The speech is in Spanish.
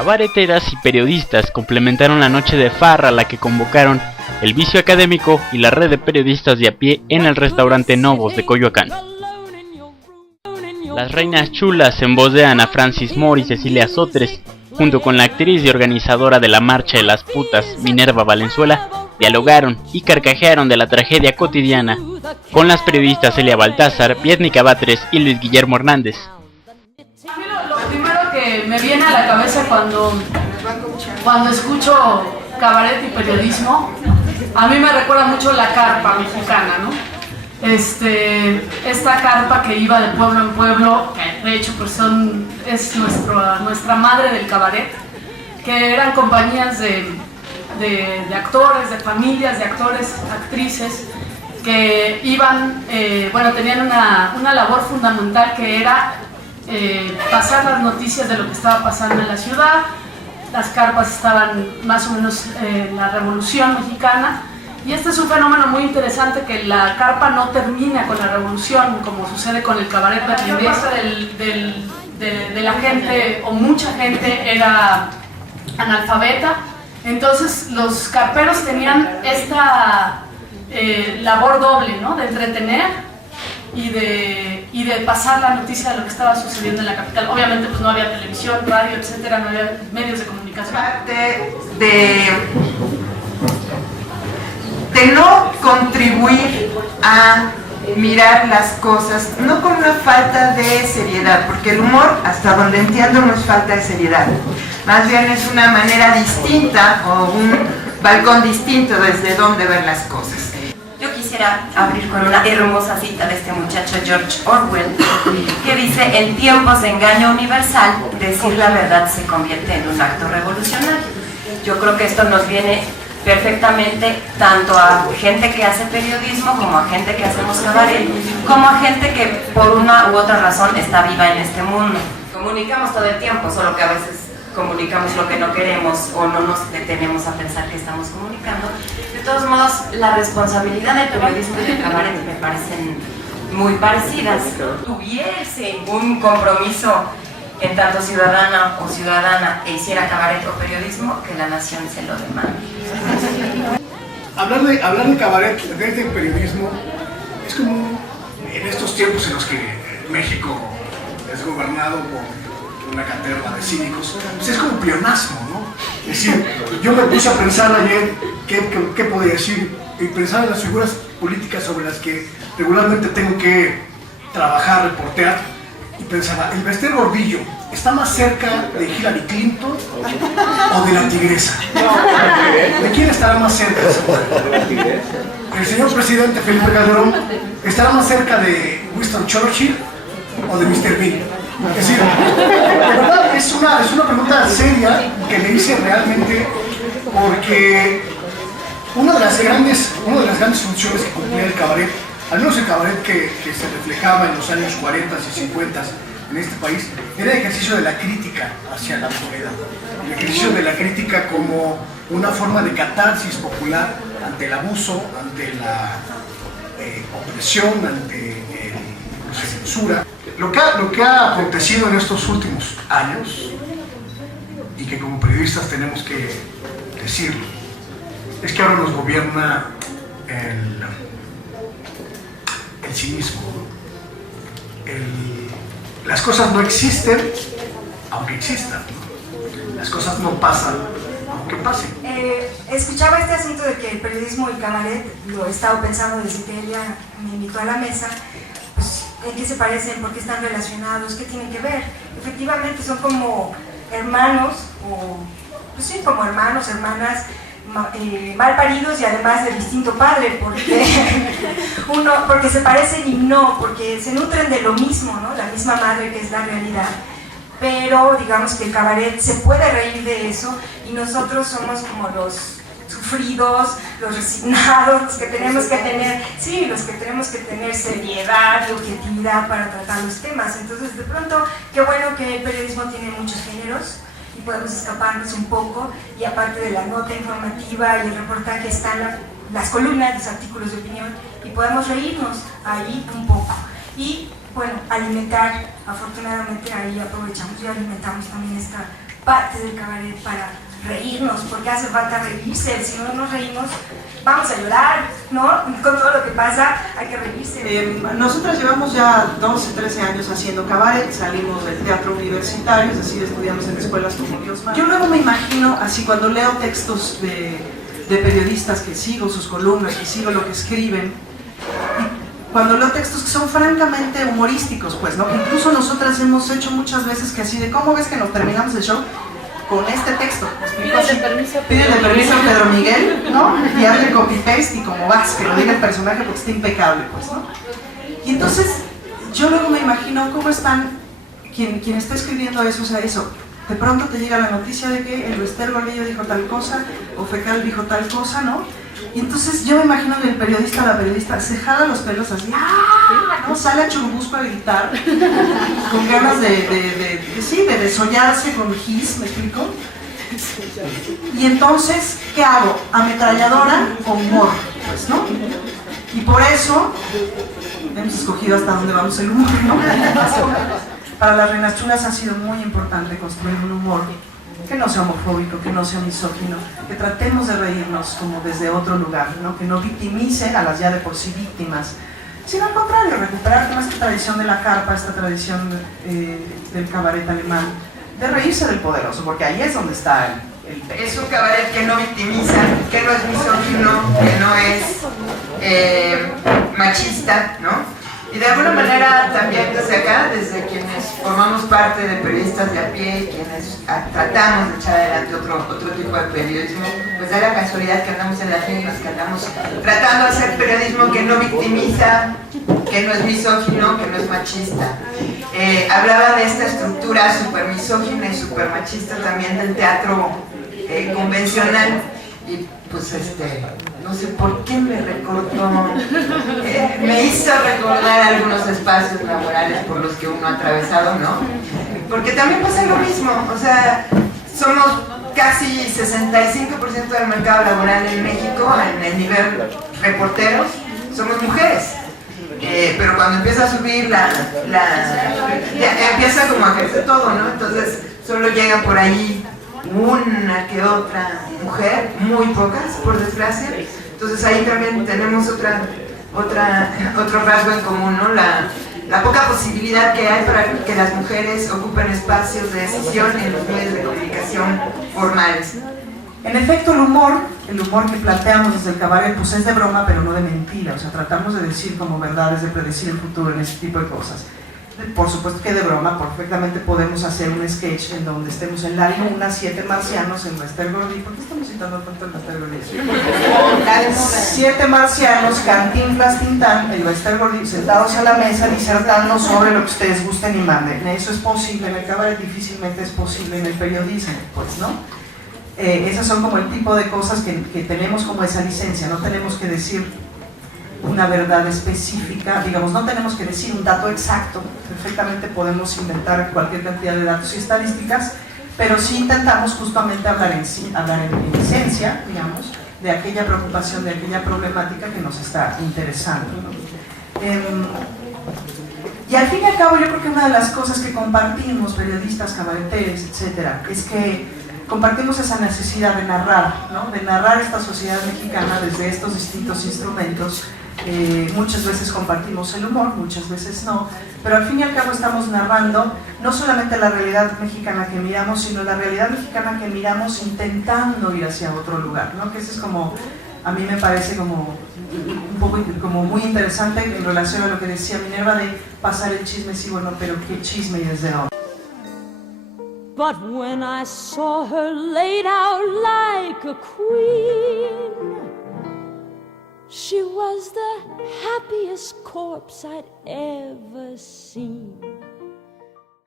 Cabareteras y periodistas complementaron la noche de farra a la que convocaron el Vicio Académico y la red de periodistas de a pie en el restaurante Novos de Coyoacán. Las reinas chulas, en voz de Ana Francis Moore y Cecilia Sotres, junto con la actriz y organizadora de la Marcha de las Putas, Minerva Valenzuela, dialogaron y carcajearon de la tragedia cotidiana con las periodistas Elia Baltázar, Vietnica Batres y Luis Guillermo Hernández. Lo primero que me viene a la cabeza cuando escucho cabaret y periodismo, a mí me recuerda mucho la carpa mexicana, ¿no? Esta carpa que iba de pueblo en pueblo, que de hecho pues es nuestra madre del cabaret, que eran compañías de actores, de familias de actores, actrices, que iban, tenían una labor fundamental que era pasar las noticias de lo que estaba pasando en la ciudad. Las carpas estaban más o menos en la Revolución Mexicana, y este es un fenómeno muy interesante, que la carpa no termina con la Revolución, como sucede con el cabaret berlinés. De la gente, o mucha gente, era analfabeta, entonces los carperos tenían esta labor doble, ¿no? De entretener y de pasar la noticia de lo que estaba sucediendo en la capital. Obviamente pues no había televisión, radio, etcétera, no había medios de comunicación. Parte de no contribuir a mirar las cosas, no con una falta de seriedad, porque el humor, hasta donde entiendo, no es falta de seriedad, más bien es una manera distinta o un balcón distinto desde donde ver las cosas. Yo quisiera abrir con una hermosa cita de este muchacho George Orwell, que dice: en tiempos de engaño universal, decir la verdad se convierte en un acto revolucionario. Yo creo que esto nos viene perfectamente tanto a gente que hace periodismo, como a gente que hacemos cabaret, como a gente que por una u otra razón está viva en este mundo. Comunicamos todo el tiempo, solo que a veces comunicamos lo que no queremos o no nos detenemos a pensar que estamos comunicando. De todos modos, la responsabilidad del periodismo y del cabaret me parecen muy parecidas. Tuviese un compromiso en tanto ciudadana o ciudadana e hiciera cabaret o periodismo, que la nación se lo demanda. Hablar de cabaret desde el periodismo es como en estos tiempos en los que México es gobernado por una caterva de cínicos, pues es como pleonasmo, ¿no? Es decir, yo me puse a pensar ayer qué podía decir, y pensar en las figuras políticas sobre las que regularmente tengo que trabajar, reportear, y pensaba, ¿el Bester Gordillo está más cerca de Hillary Clinton o de la tigresa? ¿De quién estará más cerca? ¿El señor presidente Felipe Calderón estará más cerca de Winston Churchill o de Mr. Bean? Es decir, de verdad es una pregunta seria que me hice realmente, porque una de las grandes funciones que cumplía el cabaret, al menos el cabaret que se reflejaba en los años 40 y 50 en este país, era el ejercicio de la crítica hacia la autoridad, el ejercicio de la crítica como una forma de catarsis popular ante el abuso, ante la opresión, ante la censura. Lo que ha acontecido en estos últimos años, y que como periodistas tenemos que decirlo, es que ahora nos gobierna el cinismo. Las cosas no existen, aunque existan. Las cosas no pasan, aunque pasen. Escuchaba este asunto de que el periodismo y cabaret, lo he estado pensando desde que ella me invitó a la mesa, pues, ¿en qué se parecen? ¿Por qué están relacionados? ¿Qué tienen que ver? Efectivamente son como hermanos, o pues sí, como hermanos, hermanas, mal paridos y además de distinto padre, porque se parecen y no, porque se nutren de lo mismo, ¿no? La misma madre, que es la realidad. Pero digamos que el cabaret se puede reír de eso, y nosotros somos como los sufridos, los resignados, los que tenemos que tener seriedad y objetividad para tratar los temas. Entonces, de pronto, qué bueno que el periodismo tiene muchos géneros y podemos escaparnos un poco, y aparte de la nota informativa y el reportaje están las columnas, los artículos de opinión, y podemos reírnos ahí un poco. Y bueno, alimentar, afortunadamente ahí aprovechamos y alimentamos también esta parte del cabaret para reírnos, porque hace falta reírse. Si no nos reímos, vamos a llorar, ¿no? Con todo lo que pasa, hay que reírse. Nosotras llevamos ya 12, 13 años haciendo cabaret, salimos del teatro universitario, es decir, estudiamos en escuelas como Dios manda. Yo luego me imagino, así cuando leo textos de periodistas que sigo sus columnas, que sigo lo que escriben, y cuando leo textos que son francamente humorísticos, pues, ¿no? Incluso nosotras hemos hecho muchas veces que así de, ¿cómo ves que nos terminamos el show? Con este texto. Pídele permiso a Pedro Miguel, ¿no? Y hazle copy-paste y como vas, que lo diga el personaje porque está impecable, pues, ¿no? Y entonces, yo luego me imagino cómo están, quien está escribiendo eso, o sea, eso, de pronto te llega la noticia de que el Bester Gordillo dijo tal cosa, o Fecal dijo tal cosa, ¿no? Y entonces yo me imagino que el periodista o la periodista se jala los pelos así, ¿no? Sale a Churubusco a gritar, con ganas de desollarse con gis, ¿me explico? Y entonces, ¿qué hago? ¿Ametralladora o humor? Pues, ¿no? Y por eso hemos escogido hasta dónde vamos el humor, ¿no? Para las Reinas Chulas ha sido muy importante construir un humor que no sea homofóbico, que no sea misógino, que tratemos de reírnos como desde otro lugar, ¿no? Que no victimice a las ya de por sí víctimas, sino al contrario, recuperar toda esta tradición de la carpa, esta tradición del cabaret alemán, de reírse del poderoso, porque ahí es donde está el texto. Es un cabaret que no victimiza, que no es misógino, que no es machista, ¿no? Y de alguna manera también desde acá, desde quienes formamos parte de periodistas de a pie, quienes tratamos de echar adelante otro tipo de periodismo, pues da la casualidad que andamos en las mismas, que andamos tratando de hacer periodismo que no victimiza, que no es misógino, que no es machista. Hablaba de esta estructura súper misógina y súper machista también del teatro convencional, y pues no sé por qué me recordó, me hizo recordar algunos espacios laborales por los que uno ha atravesado, ¿no? Porque también pasa lo mismo, o sea, somos casi 65% del mercado laboral en México, en el nivel reporteros, somos mujeres. Pero cuando empieza a subir ya empieza como a crecer todo, ¿no? Entonces solo llega por ahí una que otra mujer, muy pocas, por desgracia. Entonces ahí también tenemos otro rasgo en común, ¿no? La poca posibilidad que hay para que las mujeres ocupen espacios de decisión en los medios de comunicación formales. En efecto, el humor que planteamos desde el cabaret, pues es de broma, pero no de mentira. O sea, tratamos de decir como verdades, de predecir el futuro en ese tipo de cosas. Por supuesto que de broma, perfectamente podemos hacer un sketch en donde estemos en la luna, 7 marcianos, en Bester Gordillo. ¿Por qué estamos citando tanto el Bester Gordillo? 7 marcianos, Cantinflas, Tintán, el Bester Gordillo, sentados a la mesa disertando sobre lo que ustedes gusten y manden. Eso es posible en el cabaret, difícilmente es posible en el periodismo, pues, ¿no? Esas son como el tipo de cosas que tenemos como esa licencia, no tenemos que decir una verdad específica, digamos, no tenemos que decir un dato exacto, perfectamente podemos inventar cualquier cantidad de datos y estadísticas, pero sí intentamos justamente hablar en esencia, digamos, de aquella preocupación, de aquella problemática que nos está interesando, ¿no? Y al fin y al cabo yo creo que una de las cosas que compartimos, periodistas, cabareteros, etcétera, es que compartimos esa necesidad de narrar, ¿no? De narrar esta sociedad mexicana desde estos distintos instrumentos. Muchas veces compartimos el humor, muchas veces no, pero al fin y al cabo estamos narrando no solamente la realidad mexicana que miramos, sino la realidad mexicana que miramos intentando ir hacia otro lugar, ¿no? Que eso es como, a mí me parece como un poco como muy interesante en relación a lo que decía Minerva de pasar el chisme, sí, bueno, pero ¿qué chisme y desde dónde? But when I saw her laid out like a queen, she was the happiest corpse I'd ever seen.